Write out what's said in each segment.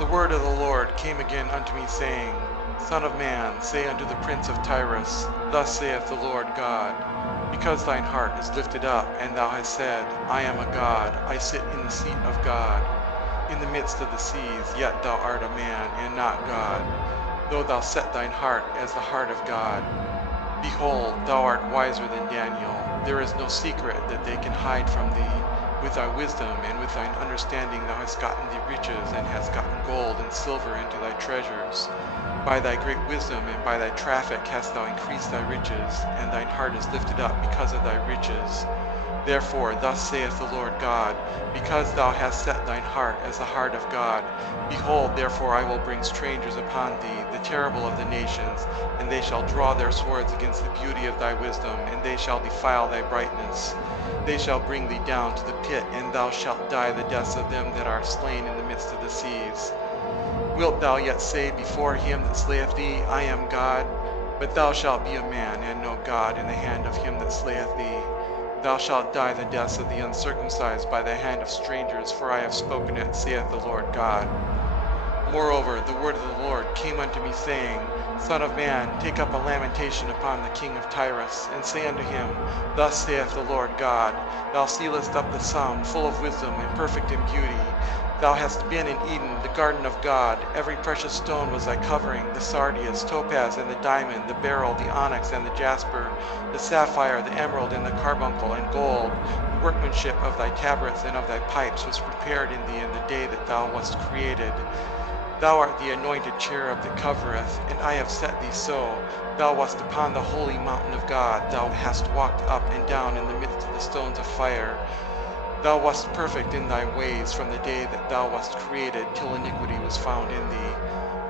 The word of the Lord came again unto me, saying, Son of man, say unto the prince of Tyrus, Thus saith the Lord God, Because thine heart is lifted up, and thou hast said, I am a God, I sit in the seat of God, in the midst of the seas, yet thou art a man, and not God, though thou set thine heart as the heart of God. Behold, thou art wiser than Daniel. There is no secret that they can hide from thee. With thy wisdom and with thine understanding thou hast gotten thee riches, and hast gotten gold and silver into thy treasures. By thy great wisdom and by thy traffic hast thou increased thy riches, and thine heart is lifted up because of thy riches. Therefore, thus saith the Lord God, because thou hast set thine heart as the heart of God, behold, therefore I will bring strangers upon thee, the terrible of the nations, and they shall draw their swords against the beauty of thy wisdom, and they shall defile thy brightness. They shall bring thee down to the pit, and thou shalt die the deaths of them that are slain in the midst of the seas. Wilt thou yet say before him that slayeth thee, I am God? But thou shalt be a man, and no God, in the hand of him that slayeth thee. Thou shalt die the deaths of the uncircumcised by the hand of strangers, for I have spoken it, saith the Lord God. Moreover, the word of the Lord came unto me, saying, Son of man, take up a lamentation upon the king of Tyrus, and say unto him, Thus saith the Lord God, Thou sealest up the sum, full of wisdom and perfect in beauty. Thou hast been in Eden, the garden of God. Every precious stone was thy covering, the sardius, topaz, and the diamond, the beryl, the onyx, and the jasper, the sapphire, the emerald, and the carbuncle, and gold. The workmanship of thy tabrets and of thy pipes was prepared in thee in the day that thou wast created. Thou art the anointed cherub that covereth, and I have set thee so. Thou wast upon the holy mountain of God. Thou hast walked up and down in the midst of the stones of fire. Thou wast perfect in thy ways from the day that thou wast created, till iniquity was found in thee.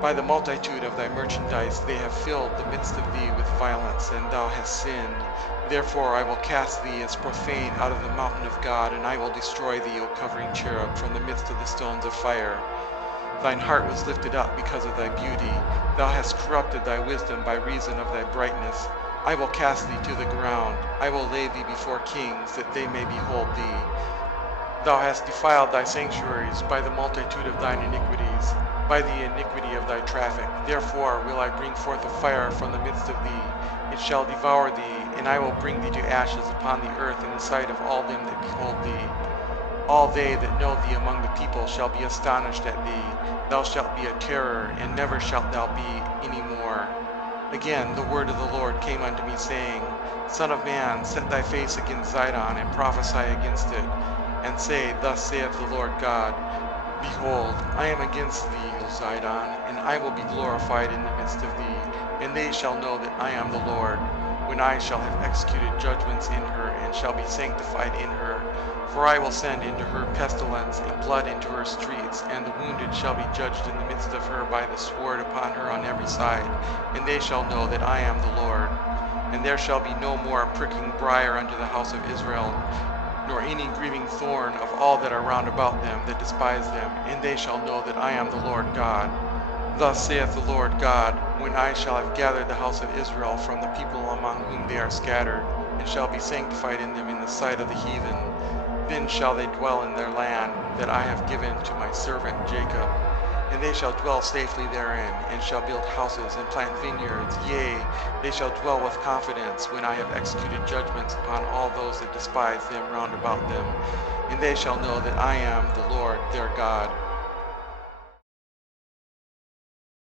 By the multitude of thy merchandise they have filled the midst of thee with violence, and thou hast sinned. Therefore I will cast thee as profane out of the mountain of God, and I will destroy thee, O covering cherub, from the midst of the stones of fire. Thine heart was lifted up because of thy beauty. Thou hast corrupted thy wisdom by reason of thy brightness. I will cast thee to the ground. I will lay thee before kings, that they may behold thee. Thou hast defiled thy sanctuaries by the multitude of thine iniquities, by the iniquity of thy traffic. Therefore will I bring forth a fire from the midst of thee. It shall devour thee, and I will bring thee to ashes upon the earth in the sight of all them that behold thee. All they that know thee among the people shall be astonished at thee. Thou shalt be a terror, and never shalt thou be any more. Again the word of the Lord came unto me, saying, Son of man, set thy face against Zidon, and prophesy against it, and say, Thus saith the Lord God, Behold, I am against thee, O Zidon, and I will be glorified in the midst of thee, and they shall know that I am the Lord, when I shall have executed judgments in her, and shall be sanctified in her. For I will send into her pestilence, and blood into her streets, and the wounded shall be judged in the midst of her by the sword upon her on every side, and they shall know that I am the Lord. And there shall be no more pricking briar unto the house of Israel, nor any grieving thorn of all that are round about them that despise them, and they shall know that I am the Lord God. Thus saith the Lord God, when I shall have gathered the house of Israel from the people among whom they are scattered, and shall be sanctified in them in the sight of the heathen, then shall they dwell in their land that I have given to my servant Jacob. And they shall dwell safely therein, and shall build houses and plant vineyards. Yea, they shall dwell with confidence when I have executed judgments upon all those that despise them round about them. And they shall know that I am the Lord their God,